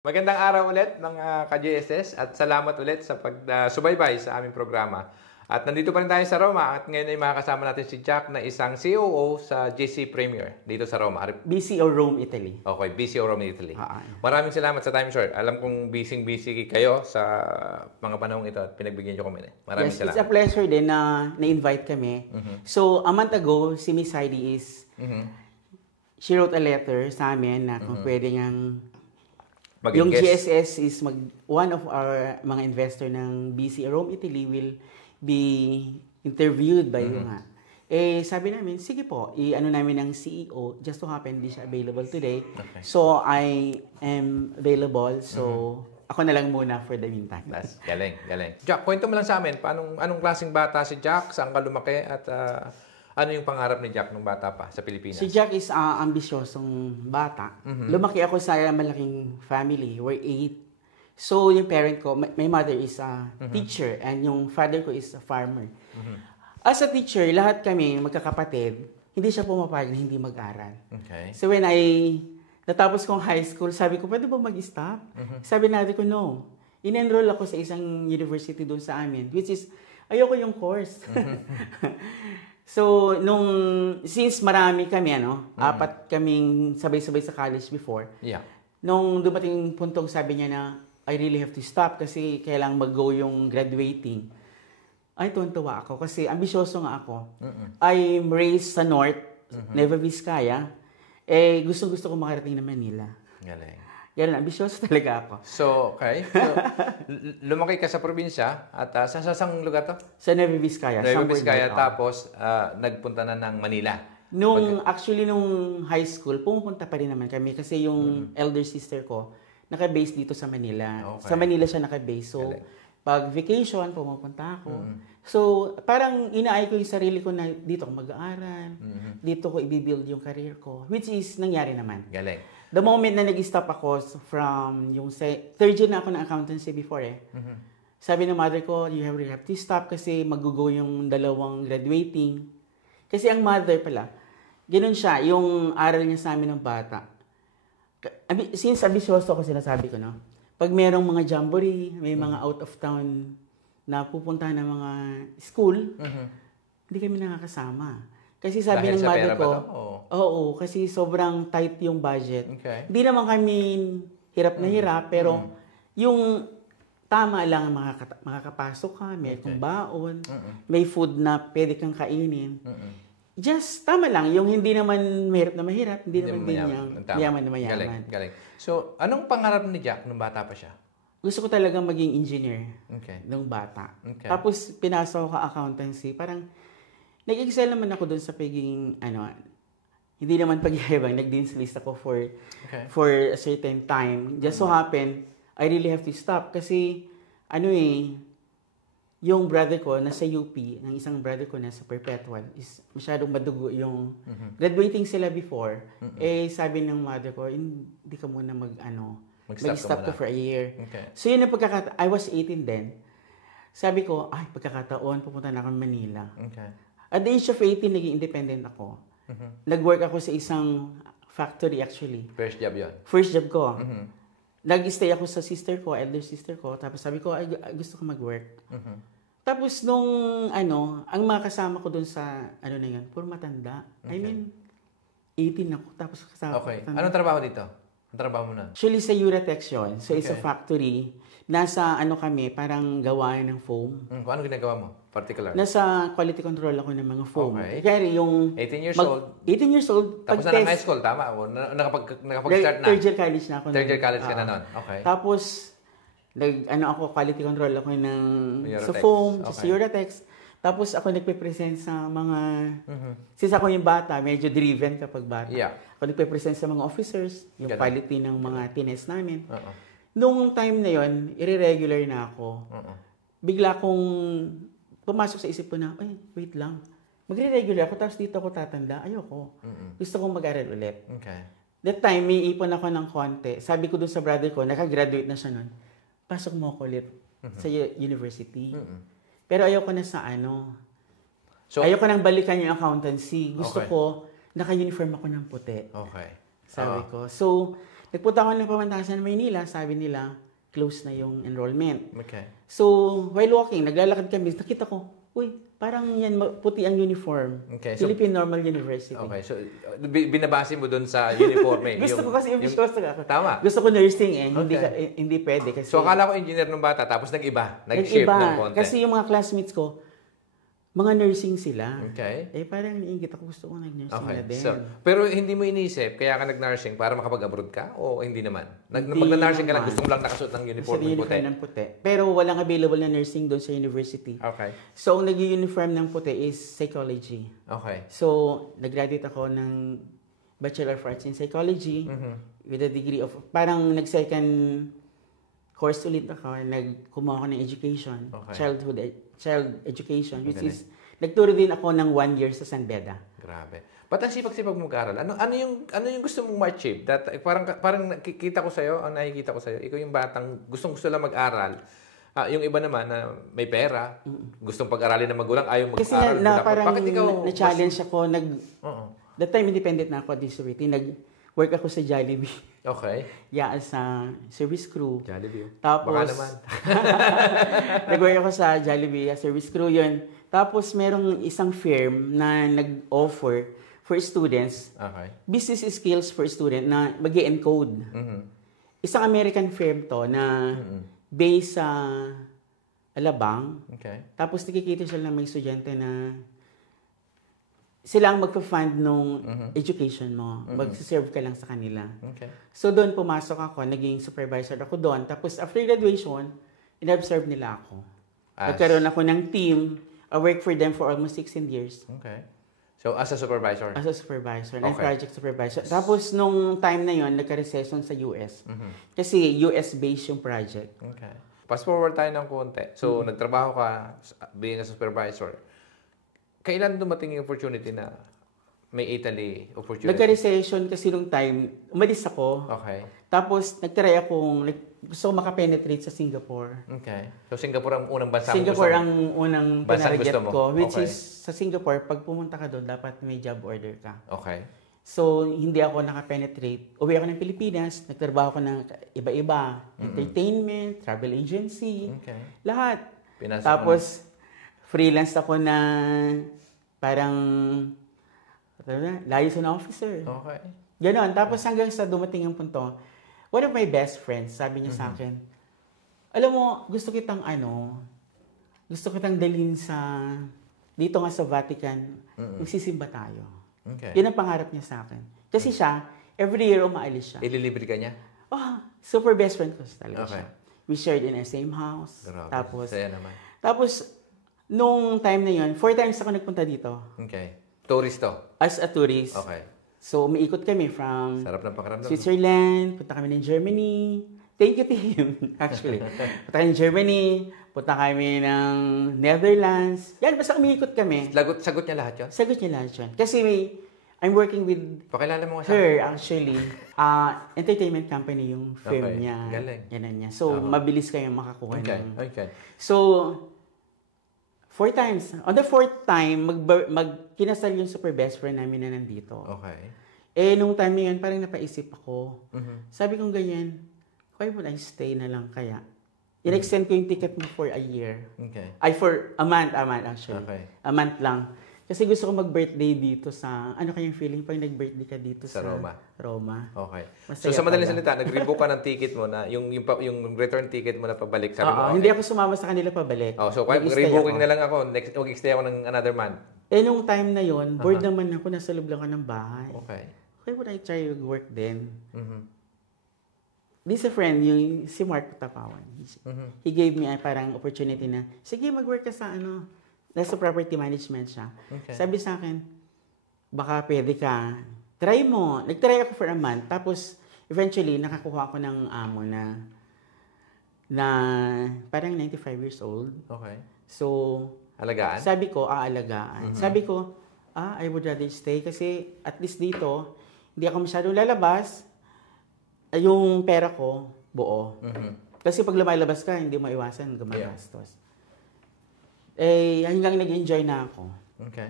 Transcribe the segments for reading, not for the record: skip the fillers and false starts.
Magandang araw ulit mga ka-JSS at salamat ulit sa pagsubaybay sa aming programa. At nandito pa rin tayo sa Roma at ngayon ay makakasama natin si Jack na isang COO sa GC Premier dito sa Roma. BCO Rome, Italy. Okay, BCO Rome, Italy. Maraming salamat sa time short. Alam kong busy kayo sa mga panahong ito at pinagbigyan nyo kami. Maraming salamat. It's a pleasure din na na-invite kami. So, a month ago, si Miss Heidi she wrote a letter sa amin na kung pwede ngang yung GSS is one of our mga investor ng BC Rome, Italy will be interviewed by you nga. Eh, sabi namin, sige po, i-ano namin ng CEO, just to happen, di siya available today. Okay. So, I am available. So, ako na lang muna for the meantime. Galing. Jack, kwento mo lang sa amin, anong klaseng bata si Jack, saan ka lumaki, at ano yung pangarap ni Jack nung bata pa sa Pilipinas? Si Jack is ambisyosong bata. Lumaki ako sa malaking family. We're 8. So, yung parent ko, my mother is a teacher and yung father ko is a farmer. As a teacher, lahat kami, magkakapatid, hindi siya pumapayag na hindi mag-aral. Okay. So, when natapos kong high school, sabi ko, pwede ba mag-stop? Sabi natin ko, no. In-enroll ako sa isang university doon sa amin, which is, ayoko yung course. So, since marami kami, apat kaming sabay-sabay sa college before, nung dumating puntong sabi niya na, I really have to stop kasi kailangang mag-go yung graduating. Ay, tuwan-tuwa ako kasi ambisyoso nga ako. I'm raised sa North, Nueva Vizcaya. Eh, gusto ko makarating na Manila. Galing. Ganun, ambisyoso talaga ako. So, okay. So, lumaki ka sa probinsya at sa saan lugar to? Sa Nueva Vizcaya. Nueva Vizcaya, tapos nagpunta na ng Manila. Actually, nung high school, pumupunta pa rin naman kami kasi yung elder sister ko, naka-base dito sa Manila. Okay. Sa Manila siya naka-base. So, pag vacation, pumupunta ako. So, parang inaay ko yung sarili ko na dito ako mag-aaral, dito ko i-build yung career ko, which is nangyari naman. Galing. The moment na nag-stop ako from yung third year na ako ng accountancy before sabi ng mother ko, you really have to stop kasi mag-go yung dalawang graduating. Kasi ang mother pala, ganun siya, yung aral niya sa amin ng bata. Since ambisyoso ko sinasabi ko, pag merong mga jamboree, may mga out of town na pupunta ng mga school, hindi kami nakakasama. Kasi sabi ng mother ko, oo, kasi sobrang tight yung budget. Okay. Hindi naman kami hirap na hirap, pero yung tama lang makakapasok ka, may kung baon, may food na pwede kang kainin. Just tama lang, yung hindi naman mahirap na mahirap, hindi naman din yung yaman na mayaman. Galing. So, anong pangarap ni Jack nung bata pa siya? Gusto ko talagang maging engineer nung bata. Okay. Tapos pinasok ko accountancy, parang nag-excel naman ako doon sa pagiging, hindi naman pagyayabang, nag-dean's list ako for a certain time. Just so happen, I really have to stop kasi, yung brother ko nasa UP, ng isang brother ko nasa Perpetual, is masyadong madugo yung graduating sila before. Eh, sabi ng mother ko, hindi ka muna mag-stop ka for a year. Okay. So, yun ang I was 18 then. Sabi ko, pagkakataon, pupunta na ako Manila. Okay. At the age of 18, naging independent ako. Nag-work ako sa isang factory actually. First job yun? First job ko. Nag-stay ako sa sister ko, elder sister ko. Tapos sabi ko, gusto ko mag-work. Tapos nung, ang mga kasama ko dun sa, na yun, puro matanda. Okay. I mean, 18 ako. Tapos kasama ko. Anong trabaho dito? Anong trabaho mo na? Actually, sa Uratex yun. So, it's a factory. Nasa kami, parang gawain ng foam. Ano ginagawa mo? Particular? Nasa quality control ako ng mga foam. Okay. Kaya yung 18 years old? 18 years old. Tapos na ng high school, tama? Nakapag-start na? Third year college na ako. Third year college ka na nun? Okay. Tapos, quality control ako ng sa foam, sa Uratex. Tapos ako nagpe-present sa mga, since ako yung bata, medyo driven kapag bata. Yeah. Ako nagpe-present sa mga officers, yung quality ng mga tines namin. Nung time na yon, irregular na ako. Bigla kong pumasok sa isip ko na, wait lang. Magre-regular ako, tapos dito ako tatanda. Ayoko. Gusto kong mag-aral ulit. Okay. That time, may ipon ako ng konti. Sabi ko dun sa brother ko, nakagraduate na siya nun. Pasok mo ako ulit sa university. Pero ayoko na sa So, ayoko nang balikan yung accountancy. Gusto ko, naka-uniform ako ng puti. Okay. Sabi ko. So, Nagpunta ako ng Pamantasan, Maynila, sabi nila, close na yung enrollment. Okay. So, while walking, naglalakad kami, nakita ko, uy, parang yan, puti ang uniform. Okay, so- Philippine Normal University. Okay, so binabase mo doon sa uniform eh. Gusto ko kasi yung ako. Tama. Gusto ko nursing eh, Okay. hindi pwede kasi. So akala ko engineer nung bata, tapos nag-iba, nag-shift ng konti. Kasi yung mga classmates ko, mga nursing sila. Okay. Eh parang iniingit ako, gusto ko nag-nursing Okay. na din. So, pero hindi mo inisip, kaya ka nag-nursing para makapag-abroad ka? O hindi naman? Hindi Pag nag-nursing ka lang, naman. gusto mo lang nakasuot ng uniform Gusto ng uniform puti? ng puti. Pero walang available na nursing doon sa university. Okay. So, ang nag-uniform ng puti is psychology. Okay. So, nag-graduate ako ng Bachelor of Arts in Psychology with a degree of, parang nag-second course ulit ako, kumuha ako ng education, Okay. child education, which Magaling. is, nagturo din ako ng 1 year sa San Beda. Grabe. Ba't ang sipag-sipag mo mag-aral? Ano yung gusto mong ma-achieve? Parang nakikita ko sa'yo, ang nakikita ko sa'yo, ikaw yung batang gustong-gusto lang mag-aral. Yung iba naman na may pera, gustong pag-aralin ng magulang, ayaw mag-aral. Kasi parang Bakit ikaw na-challenge ako, Oo. that time independent na ako at Disability, nag-work ako sa Jollibee. Okay. Yeah, as a service crew. Jollibee. Tapos, Baka naman. nag-work ako sa Jollibee as service crew yun. Tapos, merong isang firm na nag-offer for students, Okay. business skills for student na mag-encode. Isang American firm to na based sa Alabang. Okay. Tapos, nakikita sila ng mga estudyante na sila ang magpa-fund nung education mo. Mag-serve ka lang sa kanila. Okay. So, doon pumasok ako. Naging supervisor ako doon. Tapos, after graduation, in-observe nila ako. Nagkaroon ako ng team. I worked for them for almost 16 years. Okay. So, as a supervisor? As a supervisor and Okay. project supervisor. Tapos, nung time na yon nagka-recession sa US. Kasi US-based yung project. Okay. Fast forward tayo ng konti. So, nagtrabaho ka being a supervisor. Kailan dumating yung opportunity na may Italy opportunity? Nagka-recession kasi nung time, umalis ako. Okay. Tapos, nagtry akong, gusto ko makapenetrate sa Singapore. Okay. So, Singapore ang unang bansa Singapore ang unang Bansang pinarget gusto mo? ko. Which Okay. is, sa Singapore, pag pumunta ka doon, dapat may job order ka. Okay. So, hindi ako nakapenetrate. Uwi ako ng Pilipinas, nagtrabaho ko ng iba-iba. Entertainment, travel agency, Okay. lahat. Pinasok Tapos, freelance ako na parang liaison officer. Okay. Ganon. Tapos hanggang sa dumating ang punto, one of my best friends, sabi niya sa akin, alam mo, gusto kitang dalhin dito nga sa Vatican, magsisimba tayo. Okay. Yun ang pangarap niya sa akin. Kasi siya, every year umaalis siya. Ililibre ka niya? Oh, super best friend ko talaga Okay. siya. We shared in our same house. Grabe. Tapos, Saya naman. nung time na yun, 4 times ako nagpunta dito Okay. Tourist to? as a tourist. Okay. So, umiikot kami from Sarap ng pakiramdam. Switzerland, punta kami ng Germany. Thank you to him, actually. Punta kami ng Germany, punta kami ng Netherlands. Yan, basta umiikot kami. Sagot niya lahat yun? Sagot niya lahat yun. Kasi I'm working with Pakilala mo nga sa her, actually. Entertainment company yung firm Okay. niya. Galing. Yan niya. So, mabilis kayong makakuha Okay. ng... Okay. So, 4 times. On the 4th time, kinasal yung super best friend namin na nandito. Okay. Eh, nung time na yun, parang napaisip ako. Sabi kong ganyan, why would I stay na lang kaya? In-extend ko yung ticket mo for a year. Okay. Ay, for a month actually. Okay. A month lang. Kasi gusto ko mag-birthday dito sa, ano kayang feeling pag nag-birthday ka dito Sa Roma. Roma. Okay. Masaya So sa madaling pala. salita, nag-rebook ka ng ticket mo na yung return ticket mo na pabalik. Sabi mo, Oo, hindi ako sumama sa kanila pabalik. Oh, so kahit Nag-stay rebooking ako. na lang ako, next mag-stay ako ng another month. Eh, nung time na yon, bored naman ako, nasa loob lang ako ng bahay. Okay. Why would I try to work then? Mhm. This a friend, yung si Mark Tapawan. He gave me parang opportunity na, sige, mag-work ka sa nasa property management siya. Okay. Sabi sa akin, baka pwede ka. Try mo. Nag-try ako for a month. Tapos, eventually, nakakuha ako ng amo na parang 95 years old. Okay. So, Alagaan? sabi ko, aalagaan. Sabi ko, I would rather stay kasi at least dito, hindi ako masyadong lalabas. Yung pera ko, buo. Kasi pag lumalabas ka, hindi mo iwasan gumagastos. Eh, hanggang nag-enjoy na ako. Okay.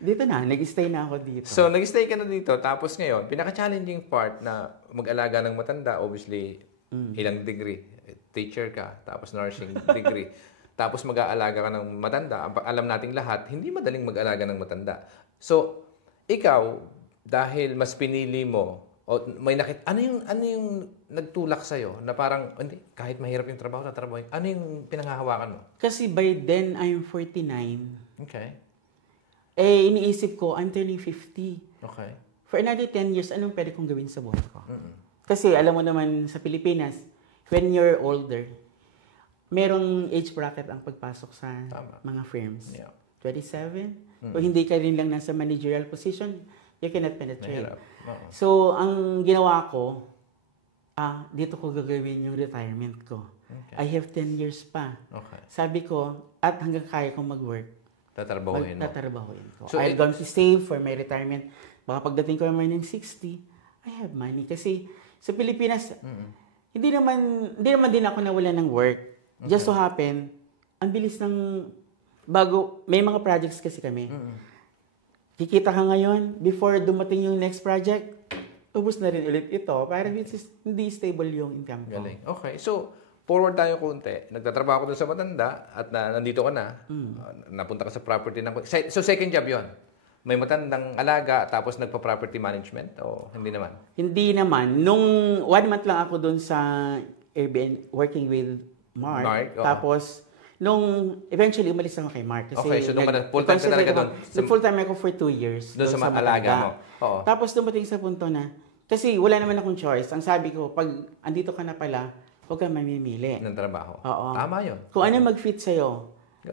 Dito na, nag-stay na ako dito. So, nag-stay ka na dito. Tapos ngayon, pinaka-challenging part na mag-alaga ng matanda, obviously, ilang degree. Teacher ka, tapos nursing degree. Tapos mag-aalaga ka ng matanda. Alam nating lahat, hindi madaling mag-alaga ng matanda. So, ikaw, dahil mas pinili mo, o may ano yung nagtulak sa'yo na parang, hindi, kahit mahirap yung trabaho, ano yung pinanghahawakan mo? Kasi by then, I'm 49. Okay. Iniisip ko, I'm turning 50. Okay. For another 10 years, anong pwede kong gawin sa buhay ko? Kasi alam mo naman sa Pilipinas, when you're older, merong age bracket ang pagpasok sa mga firms. Yeah. 27. Kung hindi ka rin lang nasa managerial position, you cannot penetrate. Uh-huh. So, ang ginawa ko, dito ko gagawin yung retirement ko. Okay. I have 10 years pa. Okay. Sabi ko, at hanggang kaya kong mag-work, tatrabahuin mo. tatrabahuin ko. So, I'm going to save for my retirement. Baka pagdating ko naman ng 60, I have money. Kasi sa Pilipinas, hindi naman din ako nawala ng work. Okay. Just so happen, ang bilis ng may mga projects kasi kami. Kikita ka ngayon, before dumating yung next project, ubus na rin ulit ito. Parang hindi stable yung income ko. Galing. Okay. So, forward tayo konti. Nagtatrabaho ko doon sa matanda at nandito ka na. Napunta ka sa property ng... So, second job yon. May matandang alaga tapos nagpa-property management o hindi naman? Hindi naman. Nung 1 month lang ako doon sa Airbnb working with Mark. Tapos, nung eventually umalis ako kay Mark. Kasi okay, so full-time ka talaga doon? Full-time ako for 2 years. Doon sa alaga mo? Oo. Tapos dumating sa punto na, kasi wala naman akong choice. Ang sabi ko, pag andito ka na pala, huwag kang mamimili. Ng trabaho? Oo. Tama yun. Kung ano mag-fit sa'yo.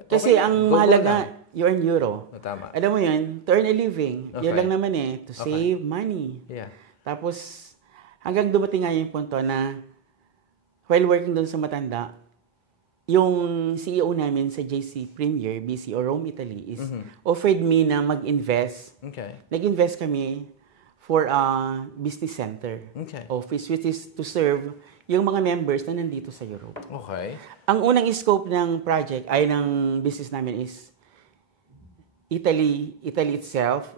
Kasi ang mahalaga, you earn euro. Tama. Alam mo yun, to earn a living. Yun lang naman to save money. Yeah. Tapos, hanggang dumating nga yung punto na, while working doon sa matanda, yung CEO namin sa JC Premier, BC or Rome, Italy, is offered me na mag-invest. Okay. Nag-invest kami for a business center office, which is to serve yung mga members na nandito sa Europe. Okay. Ang unang scope ng project ay ng business namin is Italy itself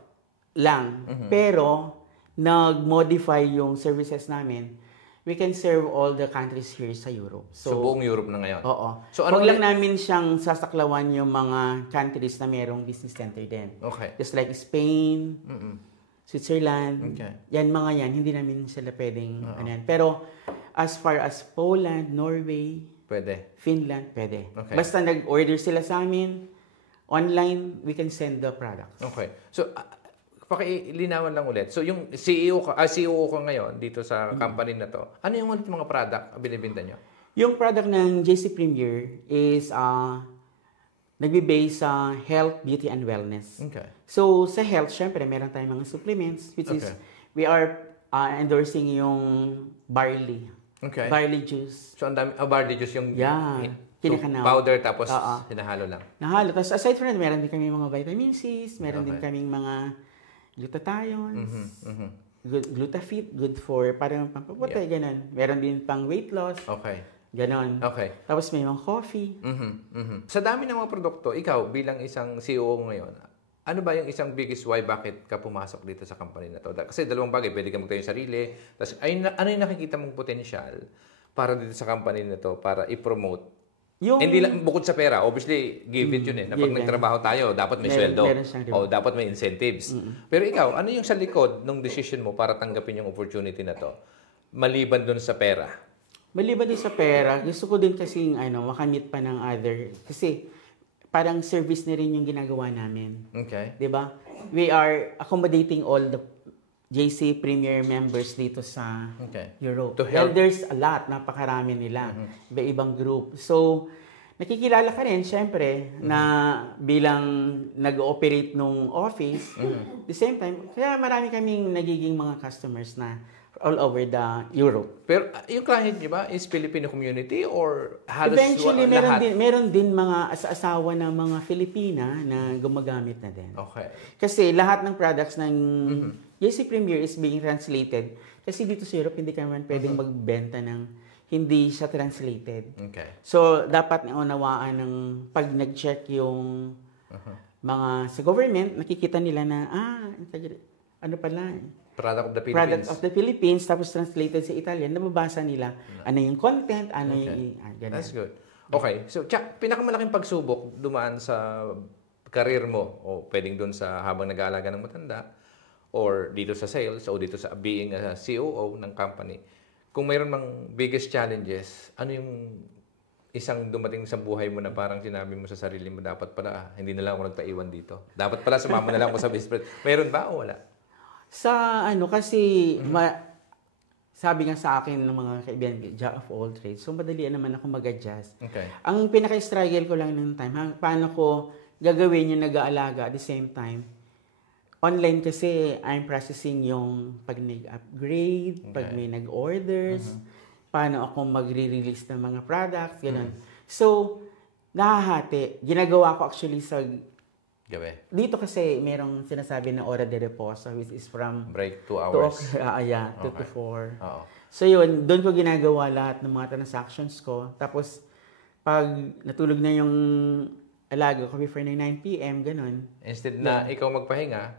lang. Pero nag-modify yung services namin. We can serve all the countries here sa Europe. So buong Europe na ngayon? Oo. So Huwag lang namin siyang sasaklawan yung mga countries na mayroong business center din. Okay. Just like Spain, Switzerland. Okay. Yan mga yan, hindi namin sila pwedeng yan. Pero as far as Poland, Norway, pwede. Finland, pwede. Okay. Basta nag-order sila sa amin, online, we can send the products. Okay. So, pakilinawan lang ulit. So, yung CEO ko ngayon dito sa company na to, ano yung ulit mga product binibenta nyo? Yung product ng JC Premier is nagbe-base sa health, beauty, and wellness. Okay. So, sa health, syempre, meron tayong mga supplements, which is, we are endorsing yung barley. Okay. Barley juice. So, ang dami, barley juice yung pinakanaw. powder tapos hinahalo lang. Nahalo. Tapos, aside from that, meron din kami mga vitamin C's, meron din kaming mga glutathiones, glutafit, good for parang pampaputi, ganun. Meron din pang weight loss. Okay. Ganon. Okay. Tapos may mga coffee. Sa dami ng mga produkto, ikaw bilang isang CEO ngayon, ano ba yung isang biggest why bakit ka pumasok dito sa company na to? Kasi dalawang bagay, pwede ka magtayo ng sarili. Tapos, ano yung nakikita mong potential para dito sa company na to para i-promote? Hindi lang bukod sa pera, obviously, give it yun na pag nagtrabaho tayo, dapat may sweldo. O dapat may incentives. Pero ikaw, ano yung sa likod ng decision mo para tanggapin yung opportunity na to? Maliban dun sa pera? Maliban din sa pera, gusto ko din kasing makamit pa ng other. Kasi parang service na rin yung ginagawa namin. Okay. 'Di ba? We are accommodating all the JC Premier members dito sa Europe. And there's a lot, napakarami nila. Iba-ibang group. So, nakikilala ka rin, syempre, na bilang nag-ooperate nung office. The same time, kaya marami kaming nagiging mga customers na all over the Europe. Pero yung client niyo ba is Filipino community or halos eventually, lahat? meron din mga asawa ng mga Filipina na gumagamit na din. Okay. Kasi lahat ng products ng JC Premier is being translated. Kasi dito sa Europe, hindi ka naman pwedeng magbenta ng hindi siya translated. Okay. So, dapat naunawaan ng pag nag-check yung mga sa government, nakikita nila na, ano pala, Product of the Philippines. Product of the Philippines, tapos translated sa Italian, nababasa nila ano yung content, ano yung, ganun. That's good. Okay, so Chuck, pinakamalaking pagsubok dumaan sa career mo, o pwedeng doon sa habang nag-aalaga ng matanda, or dito sa sales, o dito sa being a COO ng company. Kung mayroon mang biggest challenges, ano yung isang dumating sa buhay mo na parang sinabi mo sa sarili mo, dapat pala, hindi na lang ako nagpaiwan dito. Dapat pala sumama na lang ako sa business. Mayroon ba o wala? Sa kasi, sabi nga sa akin ng mga kaibigan, jack of all trades, so madali naman ako mag-adjust. Okay. Ang pinaka-struggle ko lang ng time, paano ko gagawin yung nag-aalaga at the same time, online kasi I'm processing yung pag nag-upgrade, pag may nag-orders, paano ako magre-release ng mga products, gano'n. So, nahahati. Ginagawa ko actually sa gabi. Dito kasi merong sinasabi na hora de reposo, which is from break 2 hours. 2 to 4. Oo. So yun, doon ko ginagawa lahat ng mga transactions ko. Tapos, pag natulog na yung alaga ko before ng 9 p.m., ganun. Instead na ikaw magpahinga,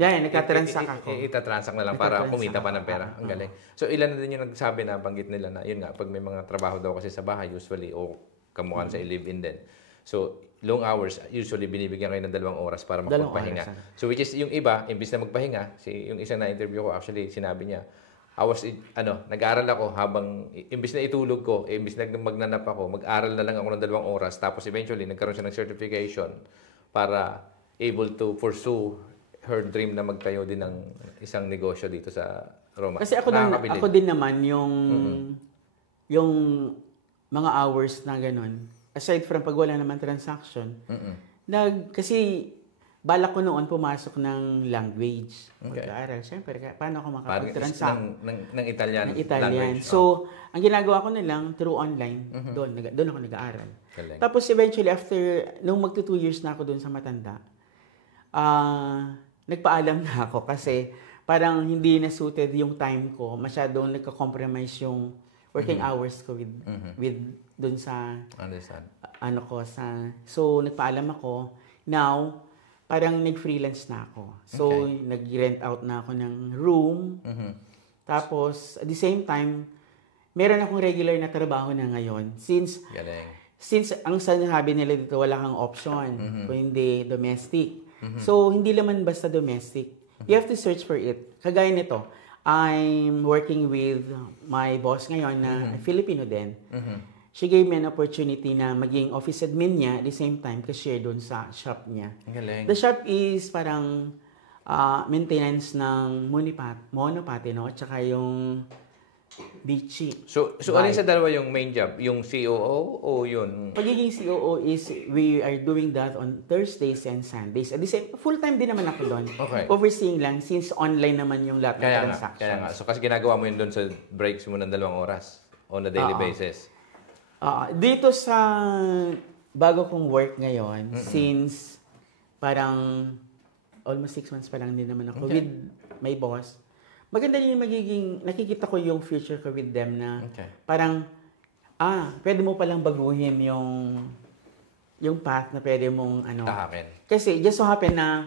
nagka-transact ako. Itatransact na lang para kumita pa ng pera. Ang galing. So, ilan na din yung nagsabi na banggit nila na, yun nga, pag may mga trabaho daw kasi sa bahay, usually, o kamukha sa i-live-in din. So, long hours, usually binibigyan kayo ng 2 oras para magpahinga. So, which is, yung iba, imbis na magpahinga, yung isang na-interview ko, actually, sinabi niya, nag-aaral ako habang, imbis na itulog ko, imbis na magnanap ako, mag-aral na lang ako ng 2 oras, tapos eventually, nagkaroon siya ng certification para able to pursue her dream na magtayo din ng isang negosyo dito sa Roma. Kasi ako din naman, yung mga hours na ganun, aside from pag wala naman transaction, kasi balak ko noon pumasok ng language. Pag-aaral. Siyempre, paano ako makapag-transact? Ng Italian. Language. So, ang ginagawa ko na lang, through online, doon ako nag-aaral. Tapos eventually, after, nung magto 2 years na ako doon sa Matanda, nagpaalam na ako kasi parang hindi na suited yung time ko. Masyadong nagka-compromise yung working hours ko with doon sa so nagpaalam ako. Now parang nag-freelance na ako. So nag-rent out na ako ng room. Tapos at the same time meron akong regular na trabaho na ngayon since ang sinasabi nila dito wala kang option kung hindi domestic. So hindi naman basta domestic. You have to search for it. Kagaya nito, I'm working with my boss ngayon na Filipino din. She gave me an opportunity na maging office admin niya at the same time cashier doon sa shop niya. Galing. The shop is parang maintenance ng monopati, no? Tsaka yung Bichi. So alin sa dalawa yung main job? Yung COO o yun? Pagiging COO is we are doing that on Thursdays and Sundays. At the same, full-time din naman ako doon. Okay. Overseeing lang since online naman yung lahat ng transactions. Kaya nga. So kasi ginagawa mo yun doon sa breaks mo ng 2 oras on a daily basis. Dito sa bago kong work ngayon, since parang almost 6 months pa lang din naman ako with my boss, maganda din yung nakikita ko yung future ko with them na parang, pwede mo palang baguhin yung path na pwede mong tahakin. Kasi just so happen na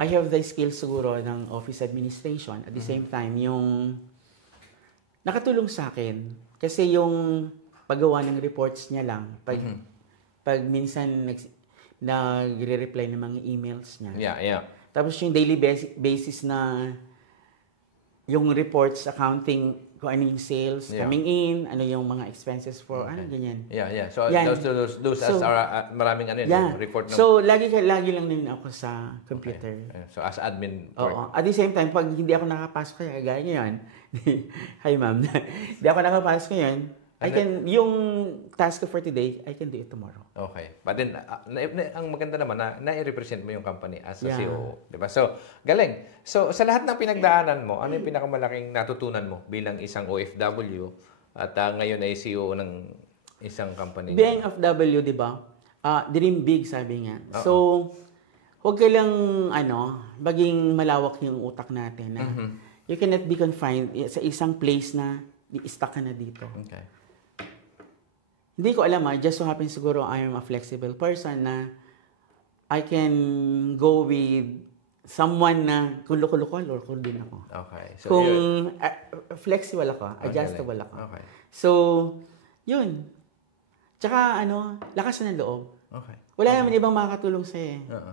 I have the skills siguro ng office administration. At the same time, yung nakatulong sa akin. Kasi yung paggawa ng reports niya lang, pag minsan nagre-reply ng mga emails niya. Yeah. Tapos yung daily basis na yung reports, accounting, kung ano yung sales coming in, ano yung mga expenses for, ganyan. Yeah. So those are maraming report. So lagi lang din ako sa computer. So as admin. Oo. At the same time, pag hindi ako nakapasok kaya gaya ngayon, hi ma'am, hindi ako nakapasok ngayon, yung task for today, I can do it tomorrow. Okay. But then, ang maganda naman na i-represent mo yung company as a CEO. Diba? So, galing. So, sa lahat ng pinagdaanan mo, ano yung pinakamalaking natutunan mo bilang isang OFW at ngayon ay CEO ng isang company? Being OFW, di ba? Dream big, sabi nga. So, huwag ka lang, maging malawak yung utak natin. You cannot be confined sa isang place na stuck ka na dito. Okay. Hindi ko alam just so happen siguro I am a flexible person na I can go with someone na kung loko-loko din ako. Okay. So, Kung flexible ako, adjustable ako. Okay. So, yun. Tsaka lakas na ng loob. Okay. Wala naman ibang makakatulong sa'yo eh. Oo.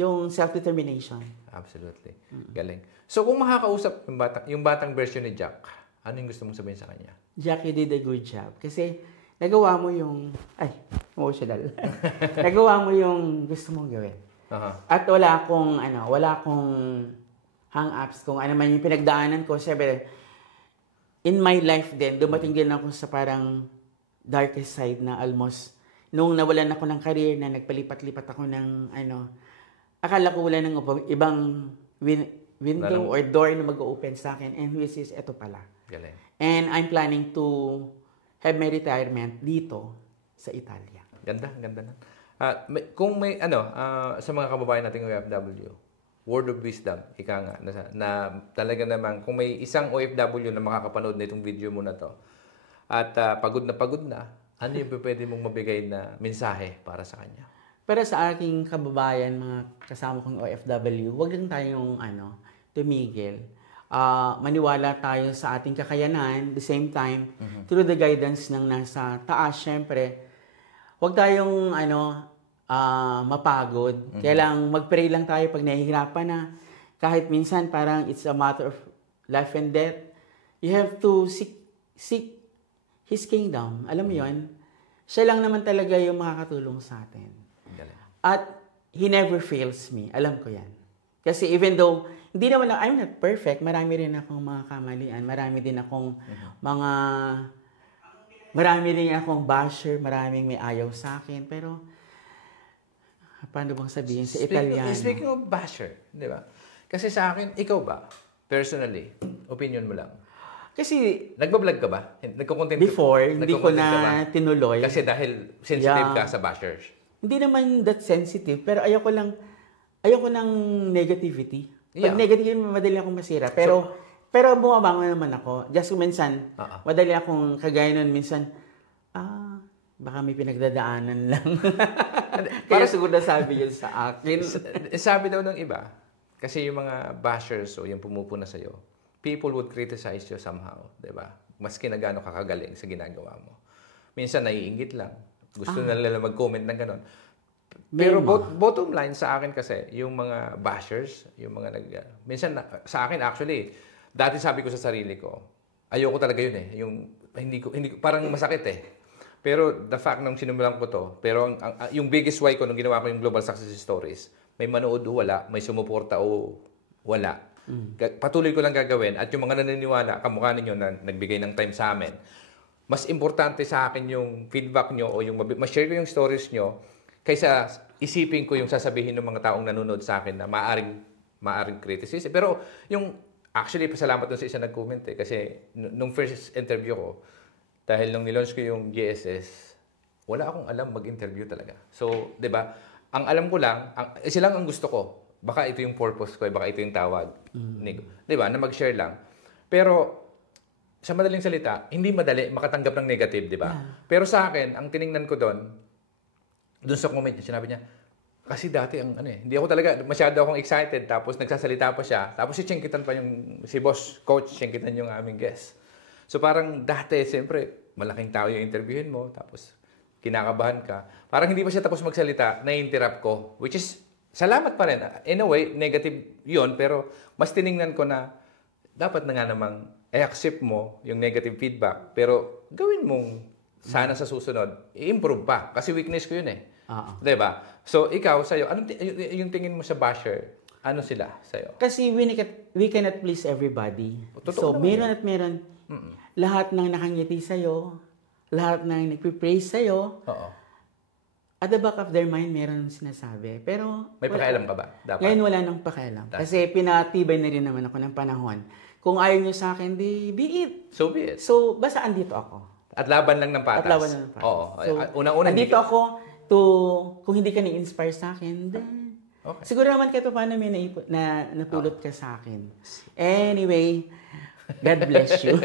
Yung self-determination. Absolutely. Galing. So, kung makakausap yung batang version ni Jack, ano yung gusto mong sabihin sa kanya? Jack, you did a good job. Kasi nagawa mo yung, emotional. Nagawa mo yung gusto mong gawin. Uh-huh. At wala akong hang-ups kung ano man yung pinagdaanan ko. Siyempre, in my life din, dumating din ako sa parang darkest side na almost, nung nawalan ako ng career na nagpalipat-lipat ako ng akala ko wala ng ibang window or door na mag-open sa akin, and which is eto pala. Galing. And I'm planning to have my retirement dito sa Italia. Ganda na. Kung may sa mga kababayan nating OFW, word of wisdom, ika nga, na talaga naman, kung may isang OFW na makakapanood na itong video mo na to, at pagod na, ano yung pwede mong mabigay na mensahe para sa kanya? Pero sa aking kababayan, mga kasama kong OFW, huwag lang tayong tumigil. Maniwala tayo sa ating kakayanan, the same time, through the guidance ng nasa taas, syempre, huwag tayong mapagod. Kailangang mag-pray lang tayo pag nahihirapan na. Kahit minsan parang it's a matter of life and death. You have to seek His kingdom. Alam mo yon? Siya lang naman talaga yung makakatulong sa atin. At He never fails me. Alam ko yan. Kasi even though, hindi naman I'm not perfect, marami rin akong mga kamalian, marami din akong marami rin akong basher, maraming may ayaw sa akin, pero paano bang sabihin sa Italiano? Speaking of basher, di ba? Kasi sa akin, ikaw ba, personally, opinion mo lang, kasi nagbablog ka ba? Nagko-content before, hindi ko na tinuloy. Kasi dahil sensitive ka sa bashers. Hindi naman that sensitive, pero ayoko ng negativity. Pag negative, madali akong masira. Pero bumabangon naman ako. Just minsan, madali akong kagaya nun, minsan, baka may pinagdadaanan lang. Kaya siguro nasabi yun sa akin. Sabi daw ng iba, kasi yung mga bashers o yung pumupuna sa'yo, people would criticize you somehow, di ba? Maski na gaano kakagaling sa ginagawa mo. Minsan naiinggit lang. Gusto na nila mag-comment ng ganon. Pero bottom line sa akin kasi, yung mga bashers, yung mga minsan sa akin actually, dati sabi ko sa sarili ko, ayoko talaga yun eh. Yung hindi ko parang masakit eh. Pero the fact nung sinimulan ko to, pero yung biggest why ko nung ginawa ko yung Global Success Stories, may manood o wala, may sumuporta o wala. Patuloy ko lang gagawin at yung mga naniniwala, kamukha ninyo na nagbigay ng time sa amin, mas importante sa akin yung feedback nyo o yung ma-share ko yung stories nyo kaysa isipin ko yung sasabihin ng mga taong nanonood sa akin na maaring criticism. Pero yung actually, pasalamat dun sa isa nag-comment eh. Kasi nung first interview ko, dahil nung nilaunch ko yung GSS, wala akong alam mag-interview talaga. So, di ba, ang alam ko lang, isa lang ang gusto ko. Baka ito yung purpose ko, baka ito yung tawag. Di ba, na mag-share lang. Pero, sa madaling salita, hindi madali makatanggap ng negative, di ba? Pero sa akin, ang tiningnan ko doon sa comment niya, sinabi niya, kasi dati hindi ako talaga, masyado akong excited, tapos nagsasalita pa siya, tapos si Chenkitan pa si boss, coach Chenkitan yung aming guest. So parang dati, siyempre, malaking tao yung interviewin mo, tapos kinakabahan ka. Parang hindi pa siya tapos magsalita, na-interrupt ko, which is, salamat pa rin. In a way, negative yun, pero mas tiningnan ko na, dapat na nga namang i-accept mo yung negative feedback, pero gawin mong sana sa susunod, i-improve pa. Kasi weakness ko yun eh. Diba? So, ikaw, sa'yo, yung tingin mo sa basher, ano sila sa'yo? Kasi we cannot please everybody. Totoo so, meron at meron. Lahat ng nakangiti sa'yo, lahat ng nagpipraise sa'yo, at the back of their mind, meron sinasabi. Pero, may pakialam ka ba? Dapat. Ngayon wala nang pakialam. Kasi pinatibay na rin naman ako ng panahon. Kung ayaw nyo sa akin, di be it. So be it. So, basta andito ako. At laban lang ng patas. At laban lang ng patas. Oo. So, unang-una, andito ako kung hindi ka ni-inspire sa akin, then, siguro naman kahit paano may napulot ka sa akin. Anyway, God bless you.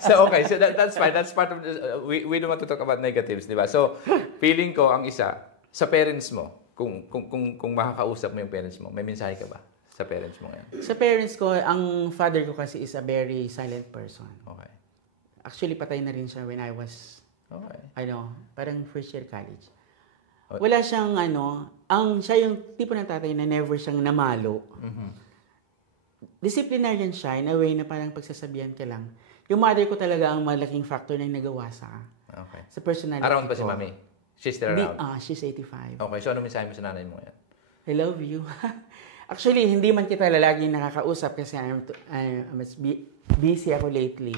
So, okay. So, that's fine. That's part of we don't want to talk about negatives, di ba? So, feeling ko ang isa, sa parents mo, kung makakausap mo yung parents mo, may mensahe ka ba sa parents mo ngayon? Sa parents ko, ang father ko kasi is a very silent person. Okay. Actually, patay na rin siya when I was, Okay. parang first year college. Okay. Wala siyang siya yung tipo ng tatay na never siyang namalo. Disciplinarian siya in a way na parang pagsasabihan ka lang. Yung mother ko talaga ang malaking factor na nagawa Okay. sa personality Around ba ko. si mami? She's still around? She's 85. Okay, so ano mensahe mo sa nanay mo ngayon? I love you. Actually, hindi man kita laging nakakausap kasi I'm busy ako lately.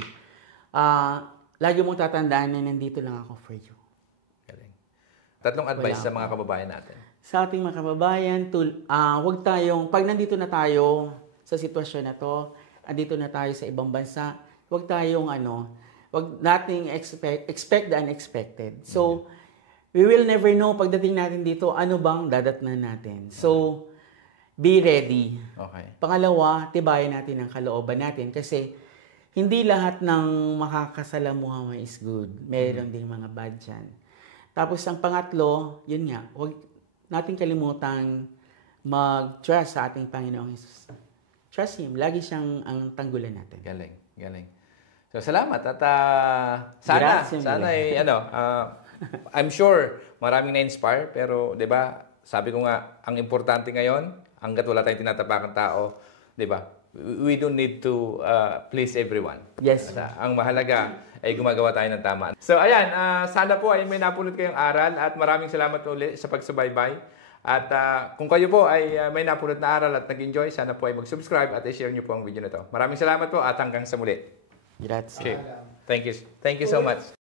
Lagi mong tatandaan na nandito lang ako for you. Galing. Tatlong advice sa mga kababayan natin. Sa ating mga kababayan, pag nandito na tayo sa sitwasyon na to, andito na tayo sa ibang bansa, wag nating expect the unexpected. So, we will never know pagdating natin dito, ano bang dadatnan natin. So, be ready. Okay. Pangalawa, tibayan natin ang kalooban natin kasi hindi lahat ng makakasalamuha mo is good. Meron ding mga bad dyan. Tapos, ang pangatlo, yun nga, huwag natin kalimutang mag-trust sa ating Panginoong Jesus. Trust Him. Lagi siyang ang tanggulan natin. Galing. So, salamat. At sana I'm sure maraming na-inspire, pero 'di ba? Sabi ko nga, ang importante ngayon, hangga't wala tayong tinatapakang tao, 'di ba? We don't need to please everyone. Yes. Ang mahalaga ay gumagawa tayo ng tama. So ayan, sana po ay may napulot kayong aral at maraming salamat ulit sa pagsubaybay. At kung kayo po ay may napulot na aral at nag-enjoy, sana po ay mag-subscribe at i-share niyo po ang video na to. Maraming salamat po at hanggang sa muli. Grazie. Okay. Thank you so much.